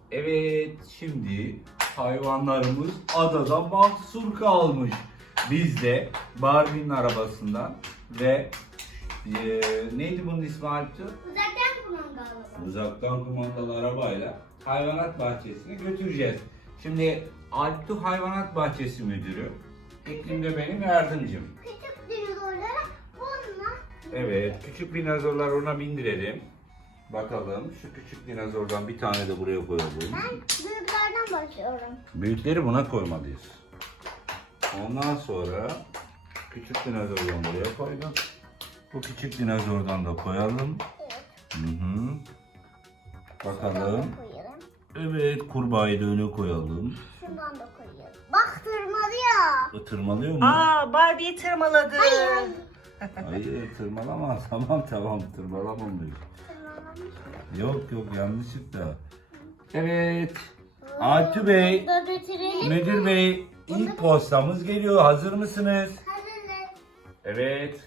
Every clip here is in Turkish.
Evet, şimdi hayvanlarımız adada mahsur kalmış. Biz de Barbie'nin arabasından ve neydi bunun ismi Alptu? Uzaktan kumandalı. Uzaktan kumandalı arabayla hayvanat bahçesine götüreceğiz. Şimdi Alptu hayvanat bahçesi müdürü, İklim de benim yardımcım. Küçük dinozorlara bununla. Evet, küçük dinozorlar ona bindirelim. Bakalım, şu küçük dinozordan bir tane de buraya koyalım. Ben büyüklerden başlıyorum. Büyükleri buna koymalıyız. Ondan sonra küçük dinozordan buraya koydum. Bu küçük dinozordan da koyalım. Evet. Hı. Bakalım. Koyalım. Evet, kurbağayı da öne koyalım. Şundan da koyalım. Bak tırmalıyor. Tırmalıyor mu? Aa, Barbie'yi tırmaladı. Hayır, tırmalamaz. Tamam, tırmalamamıyor. Tırmalamış mı? Yok, yanlışlıkla. Evet, Altu Bey, Da götürelim. Müdür Bey, ilk postamız geliyor. Hazır mısınız? Hazırız. Evet.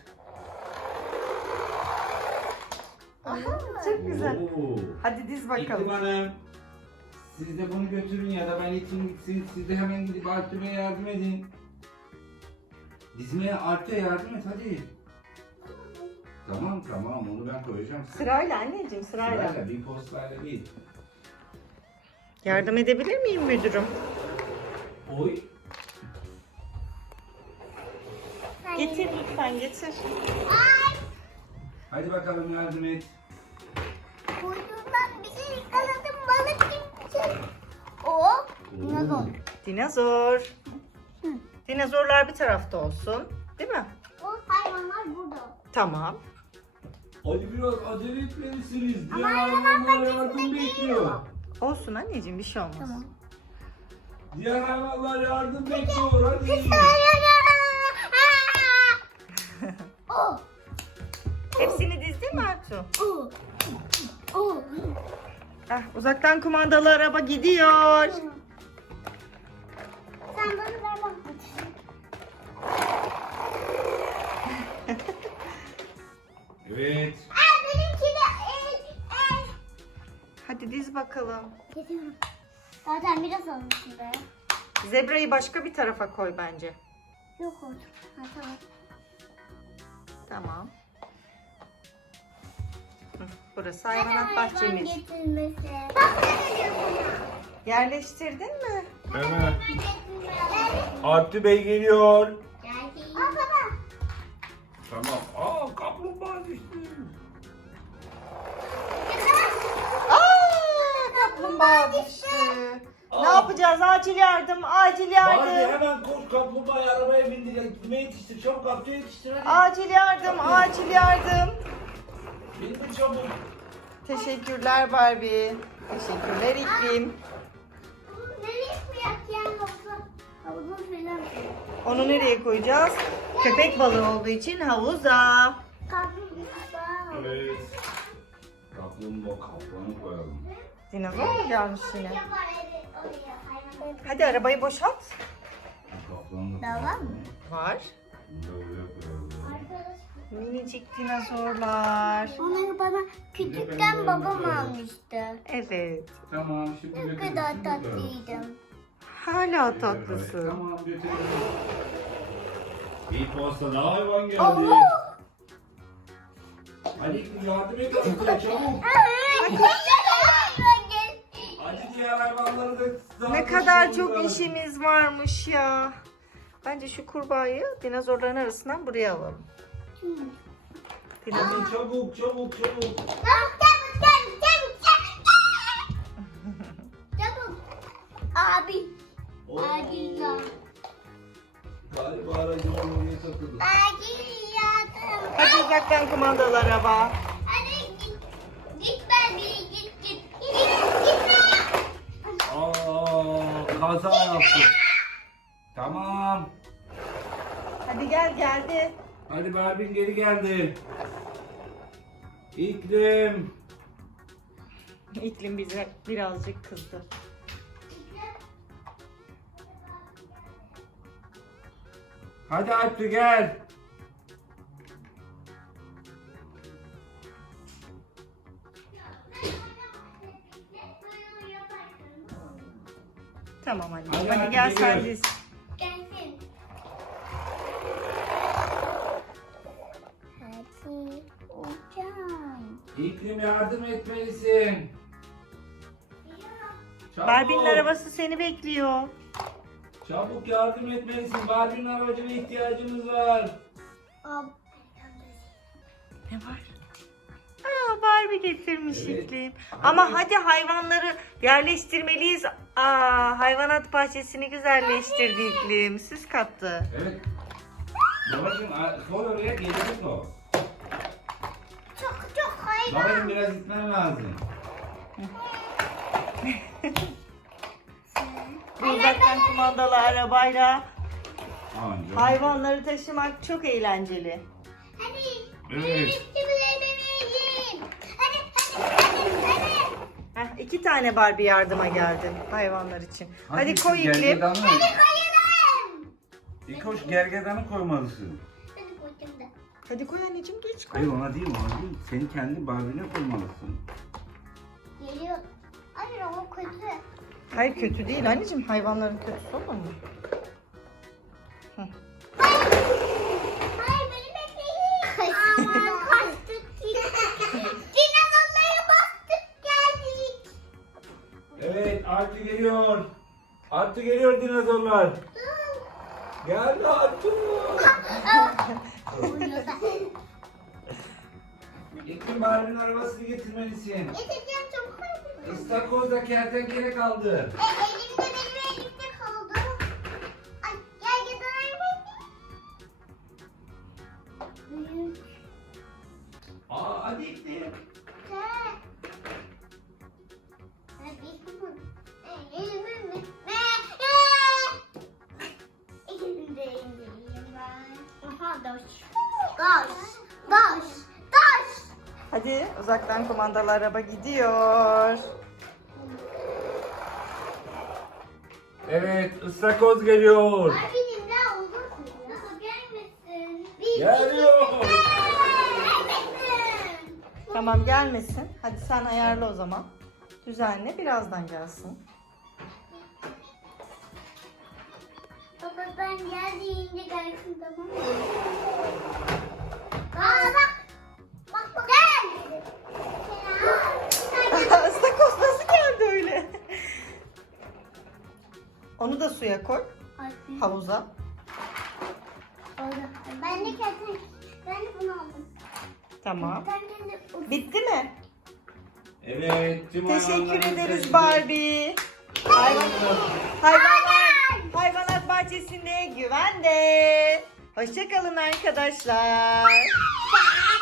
Çok güzel. Oo. Hadi diz İklim bakalım. Hanım, siz de bunu götürün ya da ben itim gitsin. Siz de hemen gidip Altu Bey'e yardım edin. Dizmeye Altu'ya yardım et hadi. Tamam onu ben koyacağım. Sırayla anneciğim, sırayla. Sırayla, bir postayla değil. Yardım edebilir miyim müdürüm? Oy. Getir lütfen, getir. Ay. Hadi bakalım yardım et. Kuyruğundan bir şey yakaladım. Balık gibi. O. Dinozor. Dinozor. Dinozorlar bir tarafta olsun. Değil mi? O hayvanlar burada. Tamam. Hadi biraz acele etmelisiniz. Diğer Ama hayvanlar hayvanlar yardım bizde bekliyor. Olsun anneciğim, bir şey olmaz. Tamam. Diğer hayvanlar yardım bekliyor. Hadi. O. Hepsini dizdin mi Artu? O. O. Ah, uzaktan kumandalı araba gidiyor. Sen bana ver bak. Evet. Benimki de el. Hadi diz bakalım. Gidiyorum. Zaten biraz almışım be. Zebrayı başka bir tarafa koy bence. Yok oldu. Ha, tamam. Tamam. Hı, burası hayvanat bahçemiz. Getirmesi. Bak ne diyorsun? Yerleştirdin mi? Hemen. Altu Bey geliyor. Geldi. Aa baba. Tamam. Aa, kaplumbağa düştü. Aa, kaplumbağa düştü. Ne yapacağız? Acil yardım, acil Barbie yardım. hemen koş kaplumbağayı arabaya bindir. Kime yetiştir? Çabuk Altu'ya yetiştir hadi. Acil yardım, acil yardım. Bindir çabuk. Teşekkürler Barbie. Teşekkürler İklim. Bunu nereye koyak ya havuza? Havuza falan. Onu nereye koyacağız? Köpek balığı olduğu için havuza. Kaplumbağa. Evet. Kaplanı koyalım. Dinozor mu gelmiş yine? Yapar evet oraya hayvan. Hadi arabayı boşalt. Kaplanı Daha var mı? Var. Bunu da buraya koyalım. Arkadaş. Minicik dinozorlar. Onu bana küçükken babam almıştı. Evet. Tamam şimdi Ne götürelim. kadar tatlıydım. Hala tatlısın. Tamam götürelim. Bir posta daha hayvan geldi. Oo. Hadi yardım et Altu'ya çabuk. Hayvan gel. Hadi diğer hayvanları da Ne kadar çok işimiz varmış ya. Bence şu kurbağayı dinozorların arasından buraya alalım. Dinozor. Hadi çabuk. Çabuk. Çabuk. Abi. Oo. Acil yardım. Galiba aracım oraya takıldı. Acil yardım. Hadi uzaktan kumandalı araba. Hadi git. Git ben git. Gitme. Aa, kaza yaptı. Tamam. Hadi gel, geldi. Hadi Barbie geri geldi. İklim. İklim bize birazcık kızdı. Hadi Altu gel. Tamam anneciğim. Hadi, Hadi gel hadi, sen gidiyoruz. diz. Gelsin. Hadi uçan. İklim yardım etmelisin. Çabuk. Barbie'nin arabası seni bekliyor. Çabuk yardım etmelisin. Barbie'nin aracına ihtiyacımız var. Ne var? Aa, Barbie getirmiş Evet. iklim. Hadi. Ama hadi hayvanları yerleştirmeliyiz. Aa, hayvanat bahçesini güzelleştirdi iklim. Süs kattı. Evet. Babacığım koy oraya gelecek o. Çok hayvan. Babacığım biraz itmen lazım. Bu uzaktan kumandalı arabayla Anca. hayvanları taşımak çok eğlenceli. Hadi. Evet. Heh, 2 tane Barbie yardıma geldi hayvanlar için. Hadi koy iklim. gergedanı. Koyalım. İlk hoş gergedanı koymalısın. Hadi koydum da. Hadi koy anneciğim geç koy. Hayır ona değil ona değil. Senin kendi Barbie'ne koymalısın. Geliyor. Hayır ama kötü. Hayır kötü değil anneciğim. Hayvanların kötüsü olur mu? Hayır beni bekleyin. Aman kaçtık gittik. Dinozorlara bastık geldik. Evet Artu geliyor. Artu geliyor dinozorlar. Geldi Artu. İlkin Barbie'nin arabasını getirmelisin. Getireceğim çabuk hadi. İstakozda kertenkele kaldı. Elimde benim elimde kaldı. Ay gel gel büyük. Hadi İlkin. Daş. Hadi uzaktan kumandalı araba gidiyor. Evet ıstakoz geliyor. Abinin ne olur nasıl gelmesin? Geliyor. Gelmesin. Tamam gelmesin. Hadi sen ayarla o zaman. Düzenle birazdan gelsin. Baba ben geldiğinde gelsin tamam mı? Aa bak. Bak gel. Istakoz nasıl geldi öyle? Onu da suya koy. Havuza. Ben de kertenkele. Ben de bunu aldım. Tamam. Kertenkele. Bitti mi? Evet. Tüm Teşekkür hayvanlarımız ederiz geldi. Barbie. Hayvanat bahçesinde güvende. Hoşçakalın arkadaşlar. Bye.